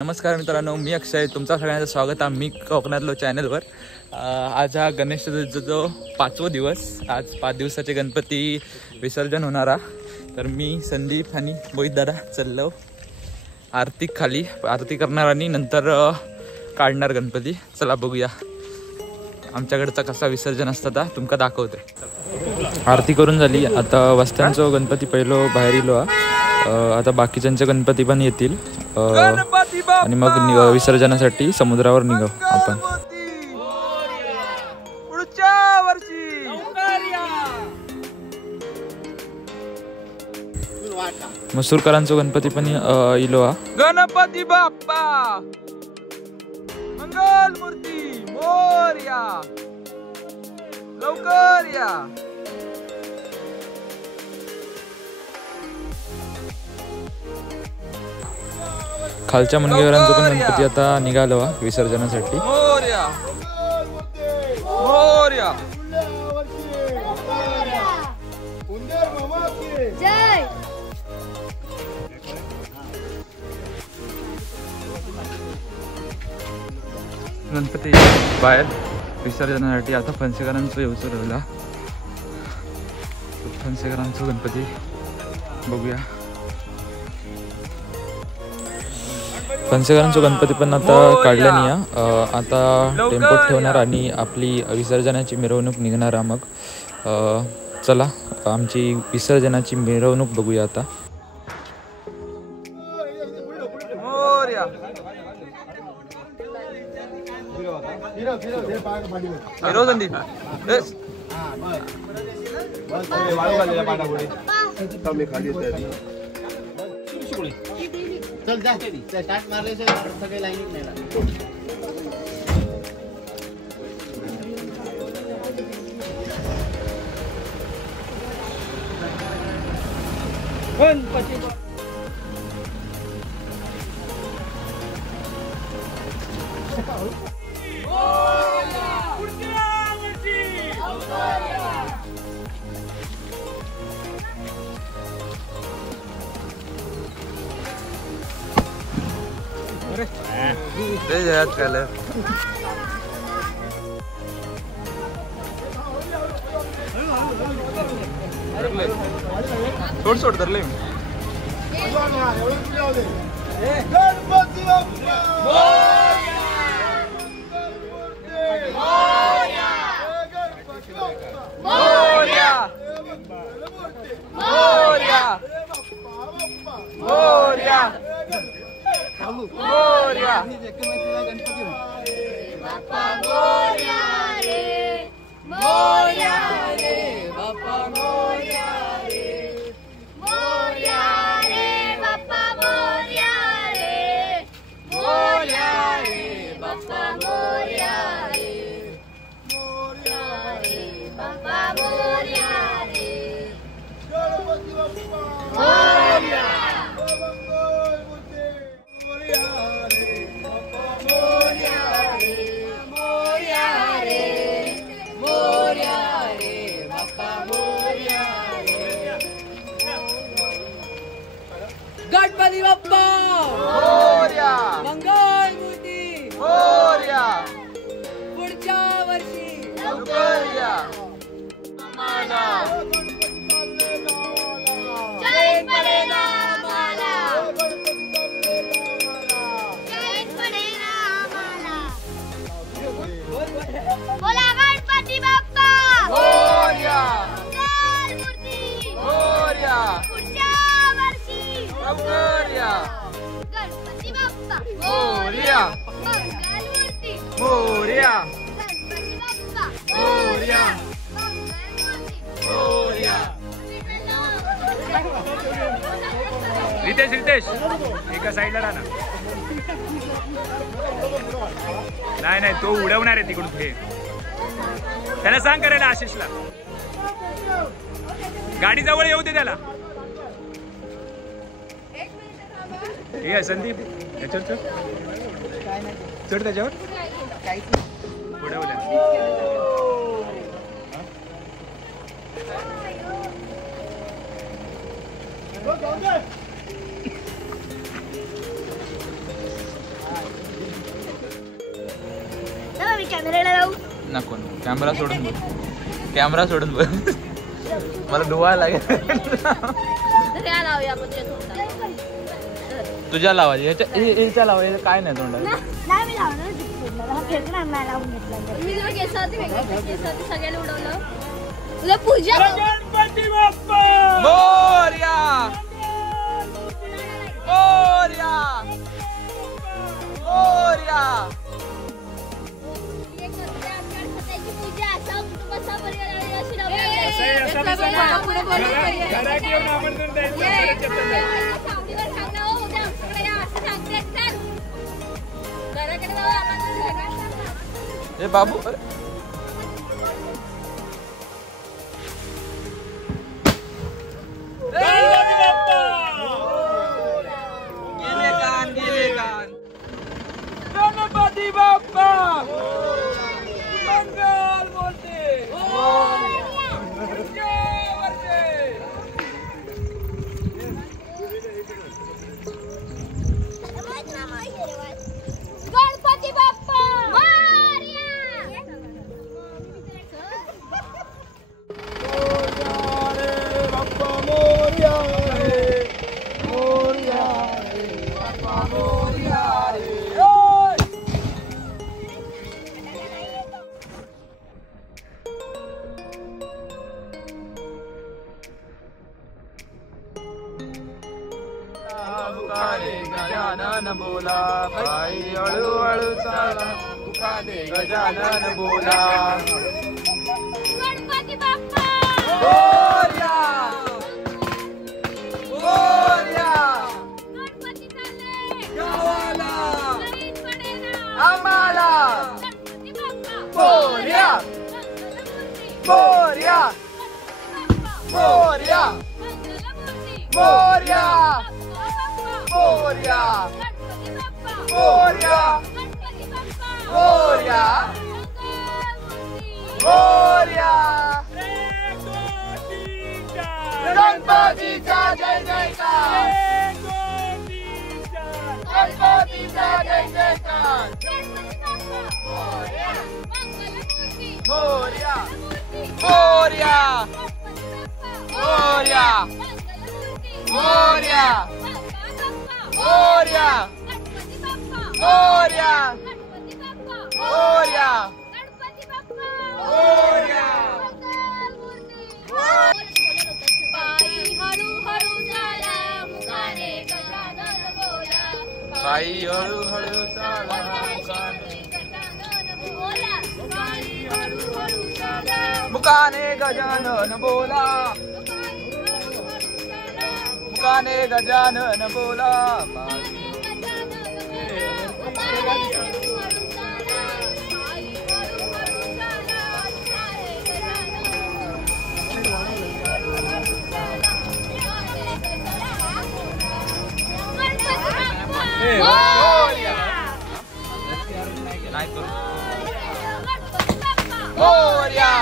नमस्कार मित्रांनो, मी अक्षय. तुमचं सगळ्यांचं स्वागत आहे मी कोकणातलो चॅनलवर. आज हा गणेश चतुर्थीचा 5वा दिवस. आज 5 दिवसाचे गणपती विसर्जन होणार. तर मी संदीप आणि मोहित दादा चाललो आरती खाली. आरती करणार आणि नंतर काढणार गणपती. चला बघूया आमच्याकडचा कसा विसर्जन असतं तुमका दाखवते. आरती करून झाली. आता वस्त्यांचा गणपती पहिलो बाहेर इलो. आता बाकीच्यांचे गणपती पण येतील आणि मग विसर्जनासाठी समुद्रावर निघू आपण. मसूरकरांचा गणपती पण इलो. गणपती बाप्पा मंगल मूर्ती मोरया, लवकर या. खालच्या मुनगेवरांचा पण गणपती आता निघालो विसर्जनासाठी. मोरया मोरया. गणपती बाहेर विसर्जनासाठी आता फणसेकरांचं येऊ ठरवला. फणसेकरांचा गणपती बघूया. फणसेकरांचा गणपती पण आता काढला नाही. आता टेम्पोत ठेवणार आणि आपली विसर्जनाची मिरवणूक निघणार. मग चला आमची विसर्जनाची मिरवणूक बघूया आता. चल जा स्टार्ट मारले सगळे लाईनीत नाही. सोड सोड धरले. गणपती बाप्पा मोरया, मंगल मूर्ती मोरया, पुढच्या वर्षी लवकर या. जय पडेला आम्हाला, जय पडेला आम्हाला. बोला गणपती बाप्पा मोरया, मंगल मूर्ती मोरया, पुढच्या वर्षी लवकर या. गणपती बाप्पा मोरया, मंगल मूर्ती मोरया, गणपती बाप्पा मोरया, मंगल मूर्ती मोरया. रितेश रितेश एका साईडला राहा ना. नाही नाही तो उडवणार आहे तिकडून. हे त्याला सांग करायला. आशिषला गाडी जवळ येऊ दे त्याला. हे संदीप त्याच्यावर चढ चढ त्याच्यावर उडवलं. कॅमेराला लावू. नको कॅमेरा सोडून बघ, कॅमेरा सोडून बघ. मला धुवायला लागेल. तर या लावूया आपण तुझ्या तोंडाला. तुझ्या लावायची ह्याच्या लावायचं काय नाही तोंडाला. नाही मी लावणार हा फेकणार नाही लावून घेतला. मी तुला केसावरती फेकलं, केसावरती सगळ्यांना उडवलं. तुला पूजा गणपती बाप्पा मोरया मोरया मोरया. घरात येऊन आमंत्रण द्यायचं. ए बाबू अरे गणपती बाप्पा गेले कान गेले कान. गणपती बाप्पा मंगल बोलते. गणपती बाप्पा मोरया. बाप्पा मोरया रे मोरया रे बाप्पा मोरया रे. गजानन बोला पायी हळूहळू चाला. गजानन बोला गणपती बाप्पा मोरया मोरया. गणपती चालले गावाला नवीन पडेना. आम्हाला गणपती बाप्पा मोरया मंगलमूर्ती. मोरया मोरया मंगलमूर्ती. मोरया मोरया गणपती बाप्पा मोरया गणपती बाप्पा मोरया मंगलमूर्ती. मोरया. एक, दोन, तीन, चार. गणपतीचा जय जयकार. एक, दोन, तीन, चार. गणपतीचा जय जयकार. गणपती बाप्पा मोरया मंगलमूर्ती. मोरया मूर्ती. मोरया गणपती बाप्पा मोरया मंगलमूर्ती. मोरया मोरया. मोरया गणपती बाप्पा मोरया गणपती बाप्पा मोरया गणपती बाप्पा मोरया. मंगलमूर्ती. पायी हळूहळू चाला मुखाने गजानन बोला. पायी हळूहळू चाला. गजानन बोला. पायी हळूहळू चाला. मुखाने गजानन बोला. पायी हळूहळू चाला. मुखाने गजानन बोला. मोरया. नाही करू. मोरया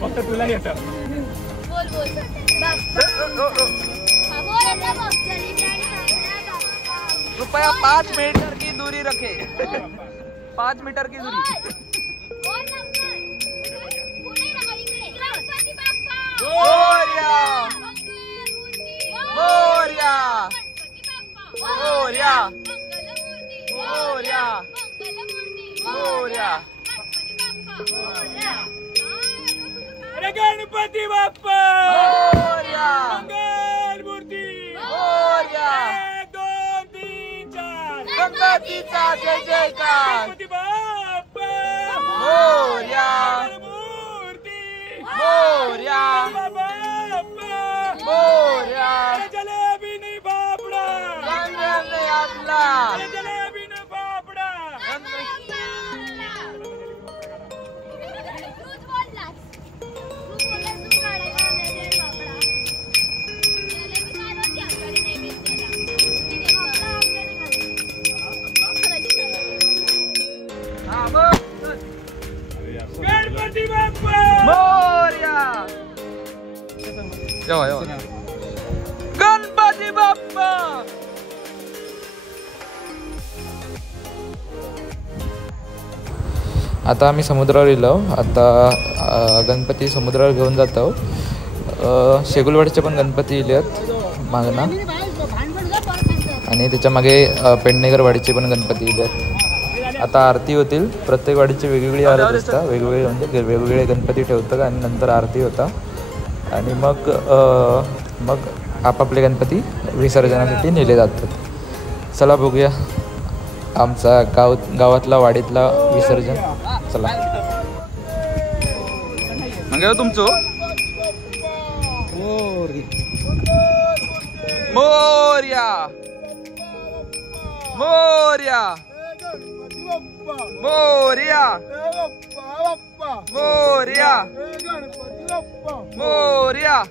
फक्त तुला येतं. बोल बोल कृपया 5 मीटर की दूरी रखे. 5 मीटर की दूरी. मोरया मोरया मोरया मोरया मोरया. अरे गणपती बाप्पा मोरया मंगलमूर्ती. मोरया. एक, दोन, तीन, चार. गणपतीचा जय जयकार. गणपती बाप्पा मोरया मंगलमूर्ती. मोरया बाप्पा मोरया. अरे जलेबी नाही बापडा. गणपती आपला. अरे जलेबी नाही बापडा. हा, बघ. जेव्हा जेव्हा गणपती बाप्पा. आता आम्ही समुद्रावर गेलो. आता गणपती समुद्रावर घेऊन जातो. शेगुलवाडीचे पण गणपती इले आहेत मागना आणि त्याच्या मागे पेडणेकरवाडीचे पण गणपती इले आहेत. आता आरती होतील. प्रत्येक वाडीची वेगवेगळी आरती असतात. वेगवेगळे म्हणजे वेगवेगळे गणपती ठेवतात आणि नंतर आरती होता आणि मग आपापले गणपती विसर्जनासाठी नेले जातात. चला बघूया आमचा गावातला वाडीतला विसर्जन. चला मग तुमचं मोरया मोरया मोरया मोरया मोरया.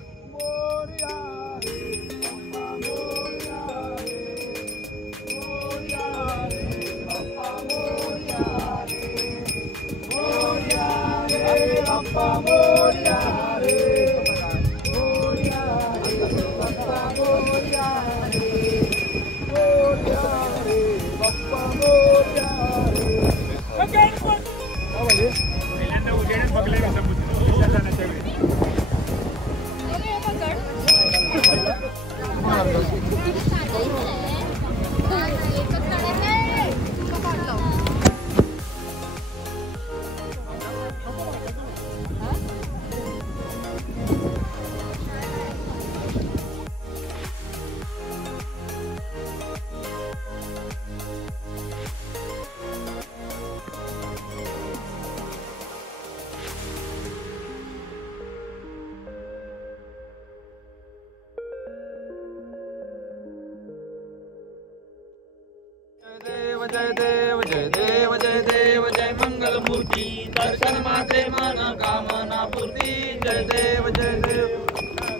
जय देव जय देव जय देव जय मंगल मूर्ती. दर्शन मात्रे मन कामना पूर्ती. जय देव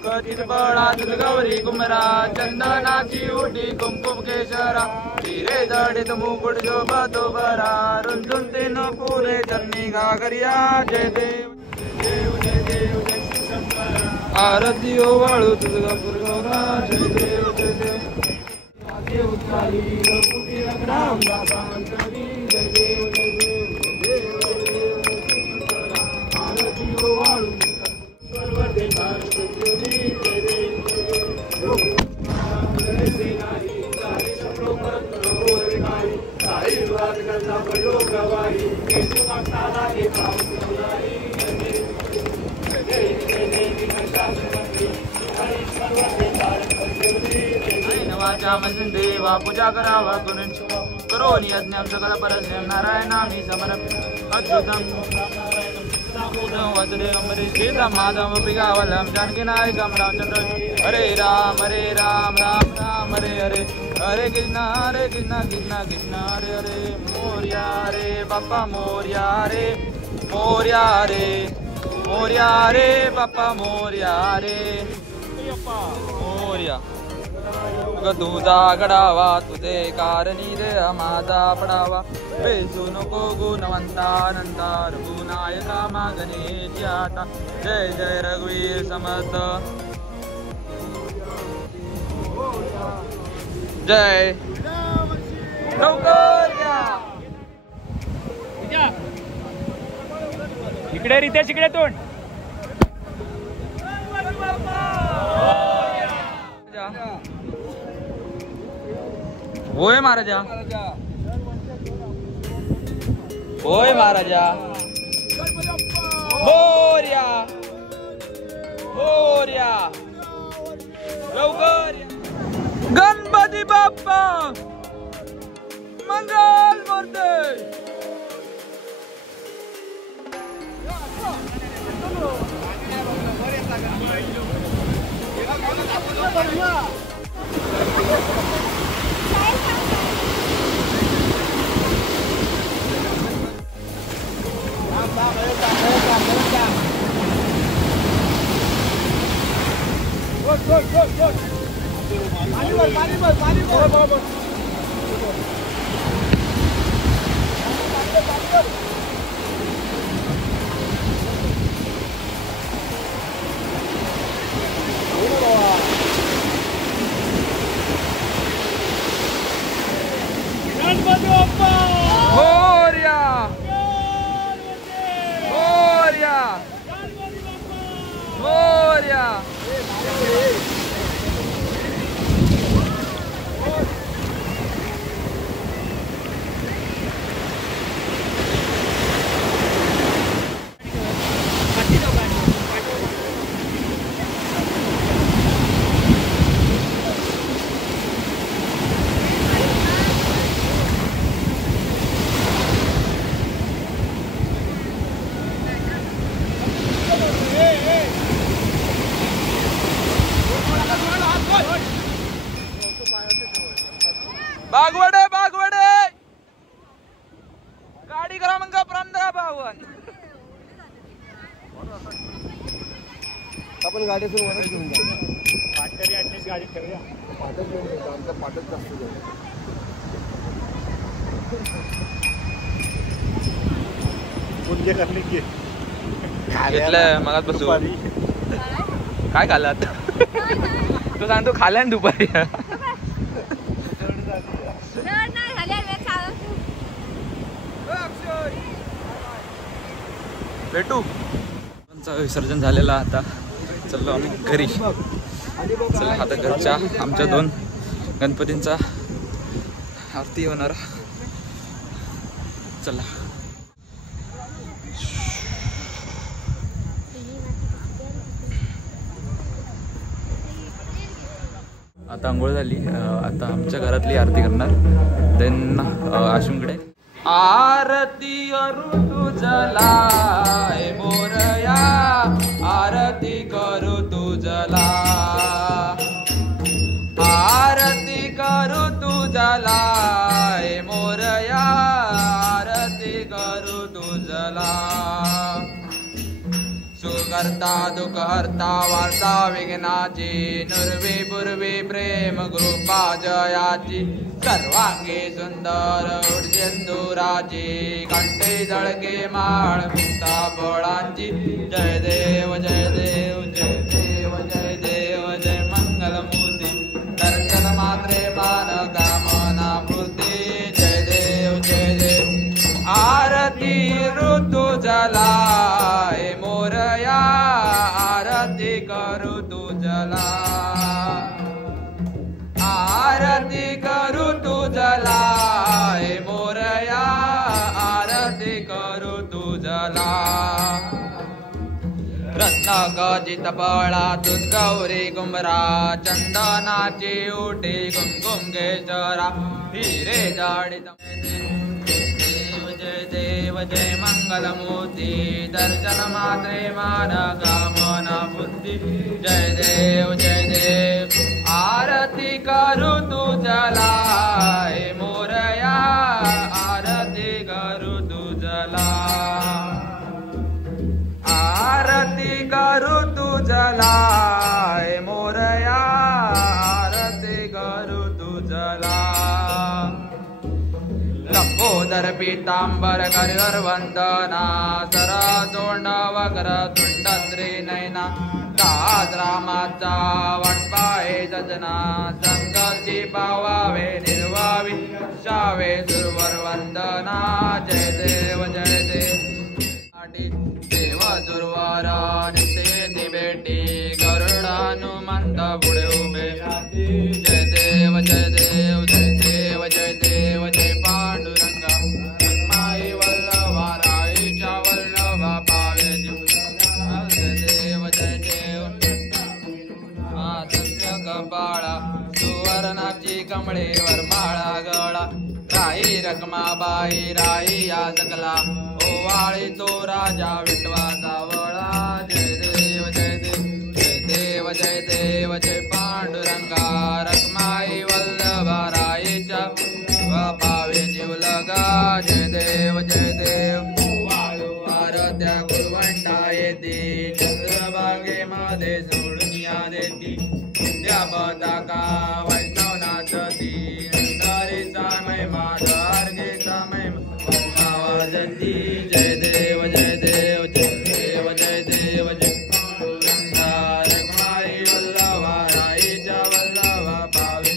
कथित बळा गौरी कुमरा. चंदनाची उडी कुंकुम केशरा. हिरे जडित मुकुट शोभतो बरा. रुंझुंटीन पुरे चन्नी घागरिया. जय देव जय देव जय शंकरा. आरती ओवाळू तुझा पुरगौरा. जय देव जय देव उत्ताली कुटी राम दातांतरी. जय देव जय देव जय देव आरती ओवाळू सर्वते भारतज्योती. जय देव सारे शब्दों पर गोरविकारी. सारी विवाद करता बड़ो गवाही. केतु माताला के काम सुनाई. जय देव जय देव शास्त्रमंत्री. हरि सर्वते भारतज्योती. नवाच्या मंदिर देवा पूजा करावा करोनी यज्ञं सकल परस्यं नारायणामि समर्पयामि. अच्युतं वसुदेवं हरिश्रीतं माधवमपि कावलं जानकीनायकं रामचन्द्र. हरे राम राम राम हरे हरे. हरे कृष्ण कृष्ण कृष्ण हरे हरे. मोरया रे बाप्पा मोरया रे. मोरया रे मोरया रे बाप्पा मोरया रे. मोरया तुझा गडावा तुझे कारणी रे माझा पडावा. बेसू नको गुणवंता नंदा. रघुनायका मागणे आता. जय जय रघुवीर समर्थ. जय लवकर या. इकडे रितेश इकडे तोंड. होय महाराजा. होय महाराजा. मोरया मोरया लवकर. गणपती बाप्पा मंगल मूर्ती. गाडी क्रमांक 1552. आपण गाडीतून वरच घेऊन जाऊ. पाटकरी ऍटलीस्ट गाडी ठेवूया. पाठच घेऊन जाऊ. आमचा पाठच जास्त जाऊ. पुण्य करणे की घेतलं मगात बसू. काय खाल्लं आता? तू सांग, तू खाल्ल्या ना दुपारी? भेटू. विसर्जन झालेला आता चाललो आम्ही घरी. चला आता घरच्या आमच्या 2 गणपतींचा आरती होणार. चला आता आंघोळ झाली. आता आमच्या घरातली आरती करणार. देन आश्विनकडे आरती करू तुझला मोरया, आरती करू तुझला, आरती करू तुझला मोरया, आरती करू तुझला. सुकर्ता दुःखहर्ता वार्ता विघ्नाची, नुर्वी पूर्वी प्रेम कृपा जयाची, सर्वांगी सुंदर उडजेंदुराची, कंठे जळके माळ मुक्ता फळांची. जय देव जय देव जय देव जय देव जय मंगलमूर्ती, दर्शन मात्रे मान कामना पूर्ती. जय देव जय देव. आरती ऋतू जला मोरया, आरती करू तुझला, आरती करू तुझला मोरया, आरती करू तुझला. रत्न गजित बळातून गौरी गुमरा, चंदनाची उठी कुंकुम केशरा, हिरे जाडित. जय देव जय मंगलमूर्ती, दर्शन मात्रे मान कामना बुद्धी. जय देव जय देव. आरती करू तुझला मोरया, आरती करू तुझला, आरती करू तुझला मोरया, आरती करू तुझला. लंबोदर पीतांबर करिवर वंदना, सर तोंड वक्र तुंड त्रिनयना, दास रामाचा वटपाहे सजना, संकल्पी पावावे निर्वावी शावे सुरवर वंदना. जय देव जय देव. देव सुरवर नित्य भेटी, गरुड हनुमंत पुढे उभे. जय देव जय देव जय देव जय देव जय पांडुरंगा, माई वल्लभा राईच्या वल्लभा पावे जीव. जय देव जय देव. सत्य कपाळा सुवर्णाची कमळेवर माळा गळा, राई रखमाबाई राई या सकला, ओवाळी तो राजा विठवाचा वळा. जय देव जय देव जय देव जय देव जय पांडुरंगा, रखमाई वल्लभा राईच्या पावे जीवलगा. जय देव जय देव. आरत्या गुरुवंडा येते, चंद्रभागेमध्ये सोडून या देती, त्या पताका वैष्णवनाथती, नंदारीचा महिमा द्वारकेचा महिमा वाजती. जय देव जय देव जय देव जय देव जय पांडुरंगा, रखमाई वल्लभा राईच्या वल्लभा पावे.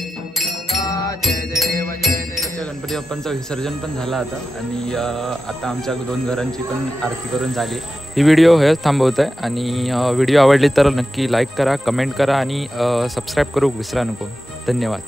जय देव जय देव. गणपती बाप्पांचं विसर्जन पण झालं आता, आणि आता आमच्या 2 घरांची पण आरती करून झाली. ही व्हिडिओ हेच थांबवत आहे, आणि व्हिडिओ आवडली तर नक्की लाईक करा, कमेंट करा, आणि सबस्क्राईब करू विसरा नको. धन्यवाद.